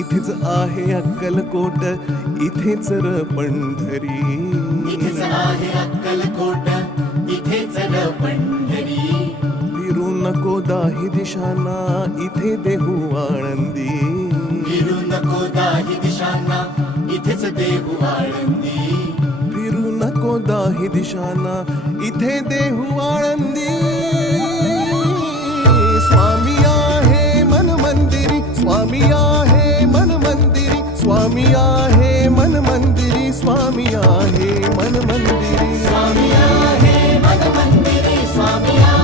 इथेच आहे अक्कलकोट, इथेच र पंढरी. इथेच आहे अक्कलकोट, इथेच र पंढरी. फिरू नको दाही दिशांना, इथे देहू आळंदी. फिरू नको दाही दिशांना, इथेच देहू आळंदी. फिरू नको दाही दिशांना, इथे देहू आळंदी. स्वामी आहे मन मंदिरी, स्वामी आहे मन मंदिरी, स्वामी आहे मन मंदिरी, स्वामी आहे मन मंदिरी. स्वामी आहे मन मंदिरी, स्वामी आहे